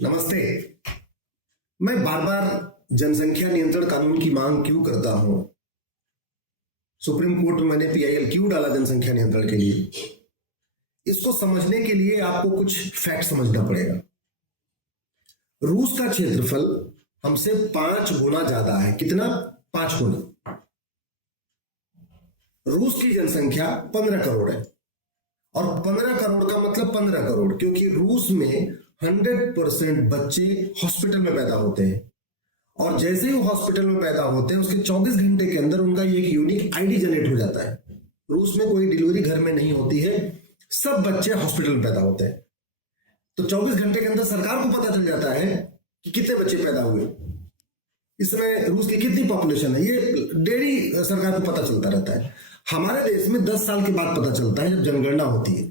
नमस्ते। मैं बार बार जनसंख्या नियंत्रण कानून की मांग क्यों करता हूं? सुप्रीम कोर्ट में मैंने पीआईएल क्यों डाला जनसंख्या नियंत्रण के लिए? इसको समझने के लिए आपको कुछ फैक्ट समझना पड़ेगा। रूस का क्षेत्रफल हमसे 5 गुना ज्यादा है। कितना? 5 गुना। रूस की जनसंख्या 15 करोड़ है और 15 करोड़ का मतलब 15 करोड़, क्योंकि रूस में 100% बच्चे हॉस्पिटल में पैदा होते हैं और जैसे ही वो हॉस्पिटल में पैदा होते हैं उसके 24 घंटे के अंदर उनका एक यूनिक आईडी जनरेट हो जाता है। रूस में कोई डिलीवरी घर में नहीं होती है, सब बच्चे हॉस्पिटल में पैदा होते हैं। तो 24 घंटे के अंदर सरकार को पता चल जाता है कि कितने बच्चे पैदा हुए, इस समय रूस की कितनी पॉपुलेशन है, ये डेली सरकार को पता चलता रहता है। हमारे देश में 10 साल के बाद पता चलता है, जब जनगणना होती है।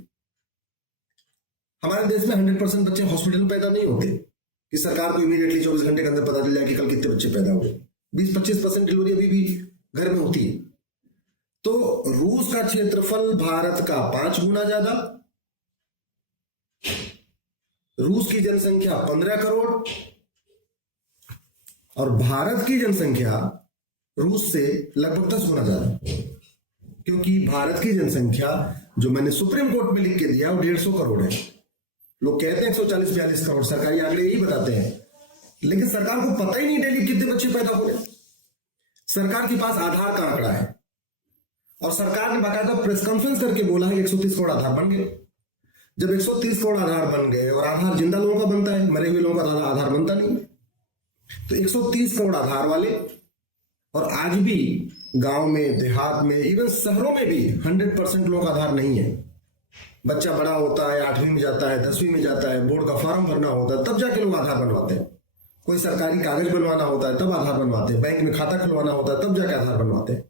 हमारे देश में 100% बच्चे हॉस्पिटल में पैदा नहीं होते कि सरकार को इमीडिएटली 24 घंटे के अंदर पता चल जाए कि कल कितने बच्चे पैदा हुए। 20-25% डिलीवरी अभी भी घर में होती है। तो रूस का क्षेत्रफल भारत का 5 गुना ज्यादा, रूस की जनसंख्या 15 करोड़ और भारत की जनसंख्या रूस से लगभग 10 गुना ज्यादा, क्योंकि भारत की जनसंख्या जो मैंने सुप्रीम कोर्ट में लिख के दिया वो 150 करोड़ है। लोग कहते हैं 140-42 करोड़, सरकारी आंकड़े यही बताते हैं, लेकिन सरकार को पता ही नहीं डेली कितने बच्चे पैदा हो रहे। सरकार के पास आधार का आंकड़ा है और सरकार ने बाकायदा प्रेस कॉन्फ्रेंस करके बोला है 130 करोड़ आधार बन गए। जब 130 करोड़ आधार बन गए, और आधार जिंदा लोगों का बनता है, मरे हुए लोगों का आधार बनता नहीं, तो 130 करोड़ आधार वाले, और आज भी गांव में, देहात में, इवन शहरों में भी 100% लोगों का आधार नहीं है। बच्चा बड़ा होता है, 8वीं में जाता है, 10वीं में जाता है, बोर्ड का फॉर्म भरना होता है, तब जाके लोग आधार बनवाते हैं। कोई सरकारी कागज बनवाना होता है तब आधार बनवाते हैं, बैंक में खाता खुलवाना होता है तब जाके आधार बनवाते हैं,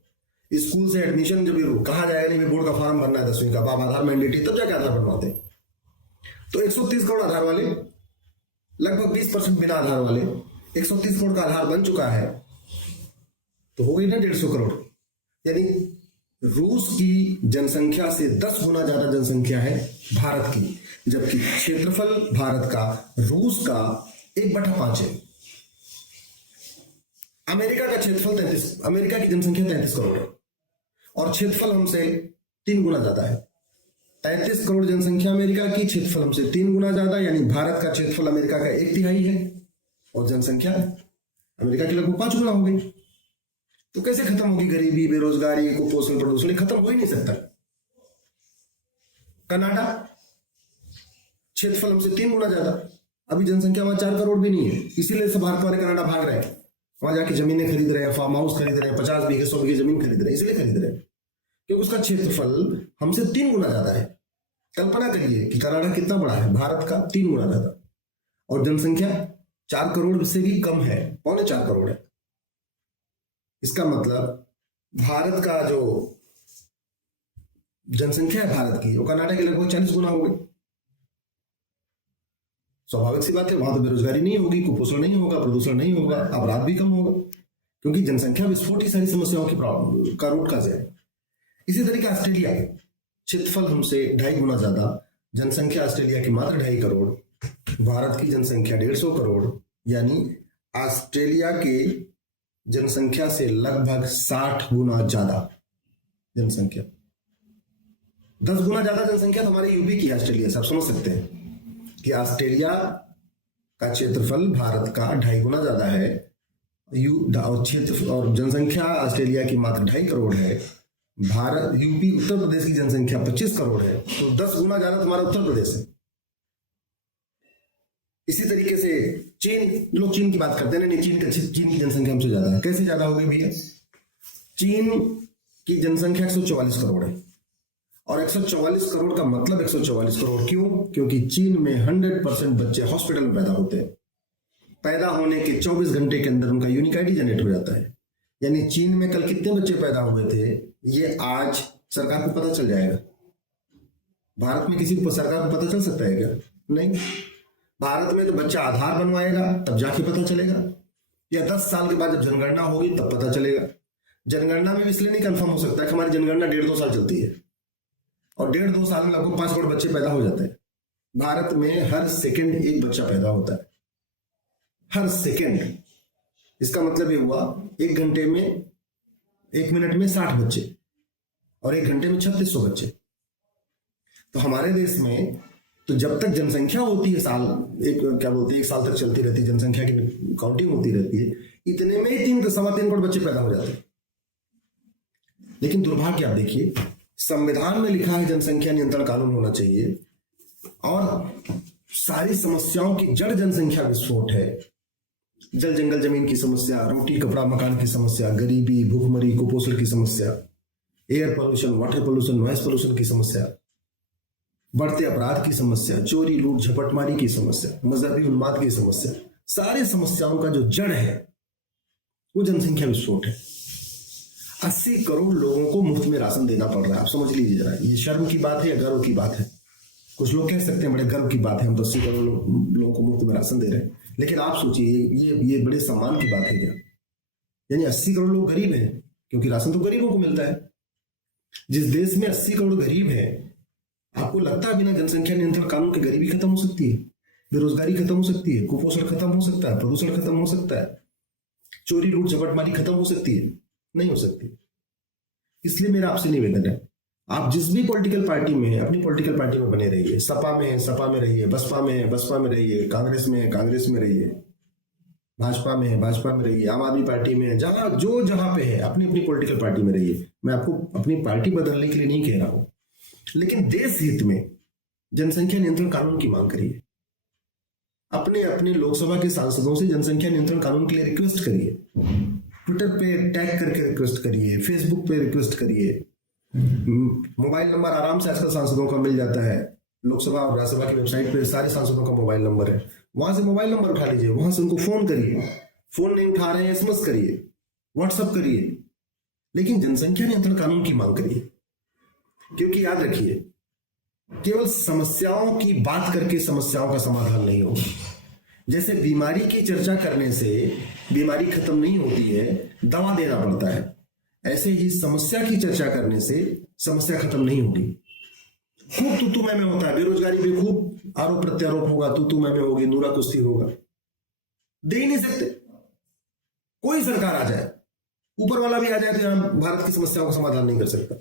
स्कूल से एडमिशन जब कहा जाए नहीं बोर्ड का फॉर्म भरना है 10वीं का, बाप आधार मैंडेटरी, तब जाके आधार बनवाते हैं। तो 130 करोड़ आधार वाले, लगभग 20% बिना आधार वाले, 130 करोड़ का आधार बन चुका है, तो हो गई ना 150 करोड़। यानी रूस की जनसंख्या से 10 गुना ज्यादा जनसंख्या है भारत की, जबकि क्षेत्रफल भारत का रूस का 1/5 है। अमेरिका का क्षेत्रफल 33, अमेरिका की जनसंख्या 33 करोड़ है और क्षेत्रफल हमसे 3 गुना ज्यादा है। 33 करोड़ जनसंख्या अमेरिका की, क्षेत्रफल हमसे 3 गुना ज्यादा, यानी भारत का क्षेत्रफल अमेरिका का 1/3 है और जनसंख्या अमेरिका की लगभग 5 गुना हो गई। तो कैसे खत्म होगी गरीबी, बेरोजगारी, कुपोषण, प्रदूषण? खत्म हो ही नहीं सकता। कनाडा, क्षेत्रफल हमसे 3 गुना ज्यादा, अभी जनसंख्या वहां 4 करोड़ भी नहीं है, इसीलिए सब भारत वाले कनाडा भाग रहे हैं, वहां जाके जमीनें खरीद रहे हैं, फार्म हाउस खरीद रहे हैं, 50 बीघे 100 बीघे जमीन खरीद रहे हैं। इसलिए खरीद रहे हैं क्योंकि उसका क्षेत्रफल हमसे 3 गुना ज्यादा है। कल्पना करिए कि कनाडा कितना बड़ा है, भारत का 3 गुना ज्यादा, और जनसंख्या 4 करोड़ से भी कम है, 4.25 करोड़ है। इसका मतलब भारत का जो जनसंख्या है भारत की, वो कनाडा के लगभग 40 गुना हो गई। स्वाभाविक सी बात है, वहां तो बेरोजगारी नहीं होगी, कुपोषण नहीं होगा, प्रदूषण नहीं होगा, अपराध भी कम होगा, क्योंकि जनसंख्या विस्फोट ही सारी समस्याओं की प्रॉब्लम का रूट काज है। इसी तरीके ऑस्ट्रेलिया, क्षेत्रफल हमसे 2.5 गुना ज्यादा, जनसंख्या ऑस्ट्रेलिया की मात्र 2.5 करोड़, भारत की जनसंख्या 150 करोड़, यानी ऑस्ट्रेलिया के जनसंख्या से लगभग 60 गुना ज्यादा जनसंख्या। 10 गुना ज्यादा जनसंख्या तो हमारे यूपी की है ऑस्ट्रेलिया से। आप समझ सकते हैं कि ऑस्ट्रेलिया का क्षेत्रफल भारत का 2.5 गुना ज्यादा है, और क्षेत्र और जनसंख्या ऑस्ट्रेलिया की मात्र 2.5 करोड़ है। भारत, यूपी, उत्तर प्रदेश की जनसंख्या 25 करोड़ है, तो 10 गुना ज्यादा तुम्हारा उत्तर प्रदेश है। इसी तरीके से चीन, लोग चीन की बात करते हैं, नहीं, चीन की जनसंख्या हमसे ज्यादा है। कैसे ज्यादा हो गई भैया? चीन की जनसंख्या 144 करोड़ है, और 144 करोड़ का मतलब 144 करोड़ क्यों? क्योंकि चीन में 100% बच्चे हॉस्पिटल में पैदा होते हैं। पैदा होने के 24 घंटे के अंदर उनका यूनिक आईडी जनरेट हो जाता है। यानी चीन में कल कितने बच्चे पैदा हुए थे, ये आज सरकार को पता चल जाएगा। भारत में किसी को सरकार को पता चल सकता है क्या? नहीं। भारत में तो बच्चा आधार बनवाएगा तब जाके पता चलेगा, या 10 साल के बाद जब जनगणना होगी तब पता चलेगा। जनगणना में भी इसलिए नहीं कंफर्म हो सकता कि हमारी जनगणना 1.5-2 साल चलती है, और 1.5-2 साल में लगभग 5 करोड़ बच्चे पैदा हो जाते हैं। भारत में हर सेकंड एक बच्चा पैदा होता है। हर सेकेंड। इसका मतलब ये हुआ 1 मिनट में 60 बच्चे और 1 घंटे में 3600 बच्चे। तो हमारे देश में तो जब तक जनसंख्या होती है एक साल तक चलती रहती है, जनसंख्या की काउंटिंग होती रहती है, इतने में ही 3.3 करोड़ बच्चे पैदा हो जाते हैं। लेकिन दुर्भाग्य आप देखिए, संविधान में लिखा है जनसंख्या नियंत्रण कानून होना चाहिए और सारी समस्याओं की जड़ जनसंख्या विस्फोट है। जल जंगल जमीन की समस्या, रोटी कपड़ा मकान की समस्या, गरीबी, भूखमरी, कुपोषण की समस्या, air pollution, water pollution, noise pollution की समस्या, बढ़ते अपराध की समस्या, चोरी लूट झपटमारी की समस्या, मजहबी उन्माद की समस्या, सारी समस्याओं का जो जड़ है वो जनसंख्या विस्फोट है। 80 करोड़ लोगों को मुफ्त में राशन देना पड़ रहा है। आप समझ लीजिए जरा, ये शर्म की बात है या गर्व की बात है? कुछ लोग कह सकते हैं बड़े गर्व की बात है, हम तो 80 करोड़ लोगों को मुफ्त में राशन दे रहे हैं, लेकिन आप सोचिए ये बड़े सम्मान की बात है क्या? यानी 80 करोड़ लोग गरीब हैं, क्योंकि राशन तो गरीबों को मिलता है। जिस देश में 80 करोड़ गरीब है, आपको लगता है बिना जनसंख्या नियंत्रण कानून के गरीबी खत्म हो सकती है, बेरोजगारी खत्म हो सकती है, कुपोषण खत्म हो सकता है, प्रदूषण खत्म हो सकता है, चोरी लूट झपटमारी खत्म हो सकती है? नहीं हो सकती। इसलिए मेरा आपसे निवेदन है, आप जिस भी पॉलिटिकल पार्टी में हैं, अपनी पॉलिटिकल पार्टी में बने रहिए। सपा में रहिए, बसपा में रहिए, कांग्रेस में रहिए, भाजपा में रहिए, आम आदमी पार्टी में, जहां पे है अपनी अपनी पॉलिटिकल पार्टी में रहिए। मैं आपको अपनी पार्टी बदलने के लिए नहीं कह रहा हूं, लेकिन देश हित में जनसंख्या नियंत्रण कानून की मांग करिए। अपने अपने लोकसभा के सांसदों से जनसंख्या नियंत्रण कानून के लिए रिक्वेस्ट करिए, ट्विटर पे टैग करके रिक्वेस्ट करिए, फेसबुक पे रिक्वेस्ट करिए। मोबाइल नंबर आराम से आजकल सांसदों का मिल जाता है, लोकसभा और राज्यसभा की वेबसाइट पे सारे सांसदों का मोबाइल नंबर है, वहां से मोबाइल नंबर उठा लीजिए, वहां से उनको फोन करिए। फोन नहीं उठा रहे हैं, एसएमएस करिए, व्हाट्सएप करिए, लेकिन जनसंख्या नियंत्रण कानून की मांग करिए। क्योंकि याद रखिए, केवल समस्याओं की बात करके समस्याओं का समाधान नहीं होगा। जैसे बीमारी की चर्चा करने से बीमारी खत्म नहीं होती है, दवा देना पड़ता है, ऐसे ही समस्या की चर्चा करने से समस्या खत्म नहीं होगी। खूब तू मैं होता है, बेरोजगारी पे खूब आरोप प्रत्यारोप होगा, तू मैं होगी, नूरा कुश्ती होगा, दे ही नहीं सकते। कोई सरकार आ जाए, ऊपर वाला भी आ जाए, तो यहां भारत की समस्याओं का समाधान नहीं कर सकता।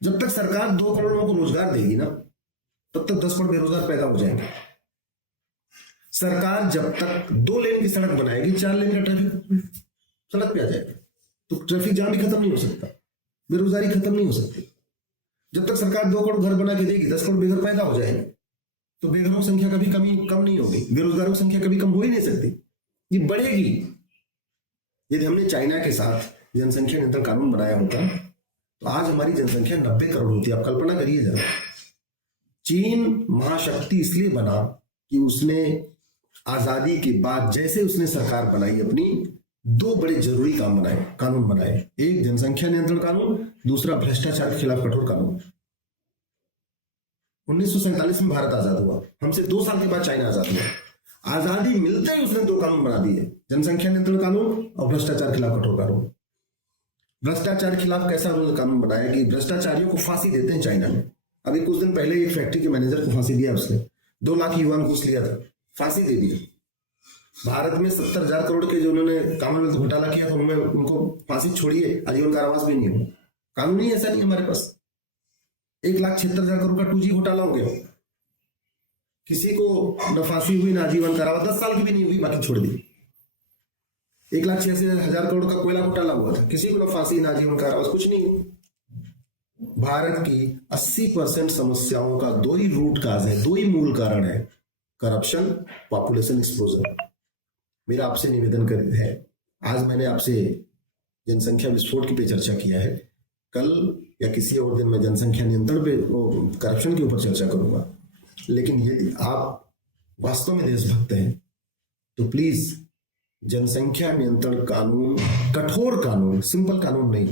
जब तक सरकार 2 करोड़ लोगों को रोजगार देगी ना, तब तक 10 करोड़ बेरोजगार पैदा हो जाएंगे। सरकार जब तक 2 लेन की सड़क बनाएगी, 4 लेन का ट्रैफिक सड़क पे आ जाएगा, तो ट्रैफिक जाम भी खत्म नहीं हो सकता, बेरोजगारी खत्म नहीं हो सकती। जब तक सरकार 2 करोड़ घर बना के देगी, 10 करोड़ बेघर पैदा हो जाएंगे, तो बेघरों की संख्या कभी कम नहीं होगी, बेरोजगारों की संख्या कभी कम हो ही नहीं सकती, ये बढ़ेगी। यदि हमने चाइना के साथ जनसंख्या नियंत्रण कानून बनाया होता तो आज हमारी जनसंख्या 90 करोड़ होती। आप कल्पना करिए जरा, चीन महाशक्ति इसलिए बना कि उसने आजादी के बाद जैसे उसने सरकार बनाई अपनी, 2 बड़े जरूरी कानून बनाए, एक जनसंख्या नियंत्रण कानून, दूसरा भ्रष्टाचार के खिलाफ कठोर कानून। 1947 में भारत आजाद हुआ, हमसे 2 साल के बाद चाइना आजाद हुआ। आजादी मिलते ही उसने 2 कानून बना दिए, जनसंख्या नियंत्रण कानून और भ्रष्टाचार के खिलाफ कठोर कानून। भ्रष्टाचार के खिलाफ कैसा कानून बनाया कि भ्रष्टाचारियों को फांसी देते हैं चाइना में। अभी कुछ दिन पहले एक फैक्ट्री के मैनेजर को फांसी दिया, उसने 2 लाख युवान घूस लिया था, फांसी दे दिया। भारत में 70,000 करोड़ के जो उन्होंने कॉमनवेल्थ घोटाला किया था, उनमें उनको फांसी छोड़िए, आजीवन कारावास भी नहीं हो। कानून ही ऐसा नहीं हमारे पास। 1,76,000 करोड़ का 2G घोटाला हो गया, किसी को न फांसी हुई, न आजीवन कारावास, 10 साल की भी नहीं हुई, बाकी छोड़ दी। 1,86,000 करोड़ का कोयला घोटाला हुआ था, किसी को न फांसी, न आजीवन कारावास, कुछ नहीं। भारत की 80% समस्याओं का 2 ही रूट काज है, 2 ही मूल कारण है, करप्शन, पॉपुलेशन एक्सप्लोजन। मेरा आपसे निवेदन है, आज मैंने आपसे जनसंख्या विस्फोट पे चर्चा किया है, कल या किसी और दिन मैं जनसंख्या नियंत्रण पे, करप्शन के ऊपर चर्चा करूंगा। लेकिन यदि आप वास्तव में देशभक्त हैं तो प्लीज जनसंख्या नियंत्रण कानून, कठोर कानून, सिंपल कानून नहीं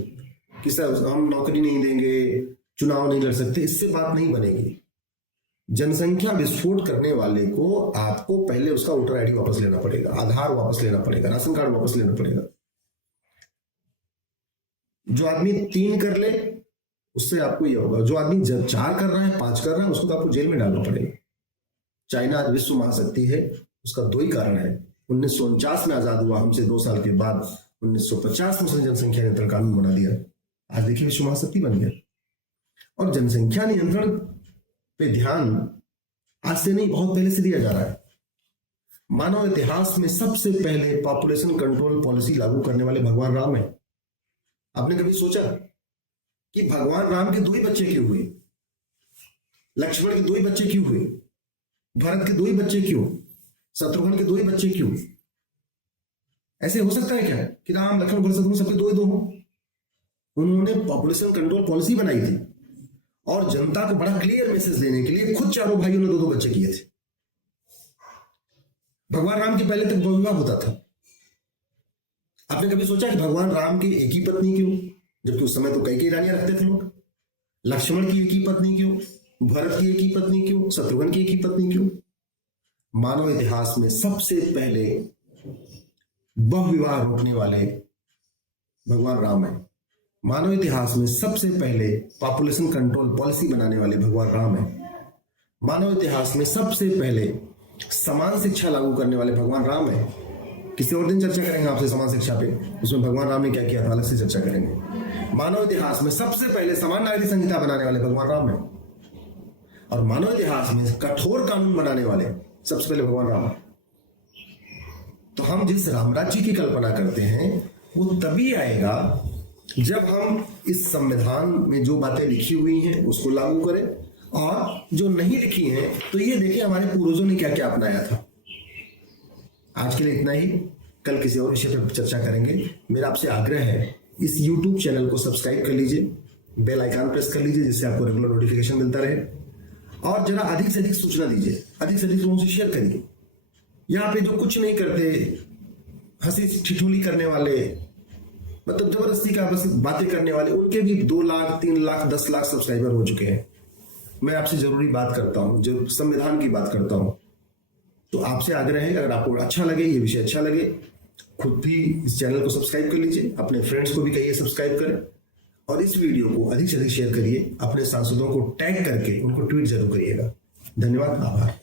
कि सर हम नौकरी नहीं देंगे, चुनाव नहीं लड़ सकते, इससे बात नहीं बनेगी। जनसंख्या विस्फोट करने वाले को आपको पहले उसका वोटर आईडी वापस लेना पड़ेगा, आधार वापस लेना पड़ेगा, राशन कार्ड वापस लेना पड़ेगा। जो आदमी 3 कर ले उससे आपको यह होगा, जो आदमी 4 कर रहा है, 5 कर रहा है, उसको तो आपको जेल में डालना पड़ेगा। चाइना आज विश्व महाशक्ति है, उसका दो ही कारण है। 1949 में आजाद हुआ, हमसे 2 साल के बाद 1950 में उसने जनसंख्या नियंत्रण कानून बना दिया। आज देखिए विश्व महाशक्ति बन गया। और जनसंख्या नियंत्रण पे ध्यान आज से नहीं, बहुत पहले से दिया जा रहा है। मानव इतिहास में सबसे पहले पॉपुलेशन कंट्रोल पॉलिसी लागू करने वाले भगवान राम है। आपने कभी सोचा कि भगवान राम के 2 ही बच्चे क्यों हुए? लक्ष्मण के 2 ही बच्चे क्यों हुए? भरत के 2 ही बच्चे क्यों? शत्रुघ्न के 2 ही बच्चे क्यों? ऐसे हो सकता है क्या कि राम लक्ष्मण भरत शत्रुघ्न सबके 2 ही 2 हो? उन्होंने पॉपुलेशन कंट्रोल पॉलिसी बनाई थी और जनता को बड़ा क्लियर मैसेज देने के लिए खुद चारों भाइयों ने 2-2 बच्चे किए थे। भगवान राम के पहले तक बहुविवाह होता था। आपने कभी सोचा कि भगवान राम की एक ही पत्नी क्यों, जबकि उस समय तो कई रानियां रखते थे लोग? लक्ष्मण की एक ही पत्नी क्यों? भरत की एक ही पत्नी क्यों? शत्रुघ्न की एक ही पत्नी क्यों? मानव इतिहास में सबसे पहले बहुविवाह रोकने वाले भगवान राम है। मानव इतिहास में सबसे पहले पॉपुलेशन कंट्रोल पॉलिसी बनाने वाले भगवान राम है। मानव इतिहास में सबसे पहले समान शिक्षा लागू करने वाले भगवान राम है। किसी और दिन चर्चा करेंगे आपसे समान शिक्षा पे, उसमें भगवान राम ने क्या किया था अलग से चर्चा करेंगे। मानव इतिहास में सबसे पहले समान नागरिक संहिता बनाने वाले भगवान राम है। और मानव इतिहास में कठोर कानून बनाने वाले सबसे पहले भगवान राम है। तो हम जिस रामराज्य की कल्पना करते हैं वो तभी आएगा जब हम इस संविधान में जो बातें लिखी हुई हैं उसको लागू करें, और जो नहीं लिखी हैं तो ये देखिए हमारे पूर्वजों ने क्या क्या अपनाया था। आज के लिए इतना ही, कल किसी और विषय पर चर्चा करेंगे। मेरा आपसे आग्रह है इस YouTube चैनल को सब्सक्राइब कर लीजिए, बेल आइकन प्रेस कर लीजिए जिससे आपको रेगुलर नोटिफिकेशन मिलता रहे, और जरा अधिक से अधिक सूचना दीजिए, अधिक से अधिक लोगों से शेयर करिए। यहाँ पे जो कुछ नहीं करते, हंसी ठिठोली करने वाले, मतलब जबरदस्ती का बस बातें करने वाले, उनके भी 2 लाख 3 लाख 10 लाख सब्सक्राइबर हो चुके हैं। मैं आपसे जरूरी बात करता हूँ, जो संविधान की बात करता हूँ। तो आपसे आग्रह है, अगर आपको अच्छा लगे, ये विषय अच्छा लगे, खुद भी इस चैनल को सब्सक्राइब कर लीजिए, अपने फ्रेंड्स को भी कहिए सब्सक्राइब करें, और इस वीडियो को अधिक से अधिक शेयर करिए। अपने सांसदों को टैग करके उनको ट्वीट जरूर करिएगा। धन्यवाद, आभार।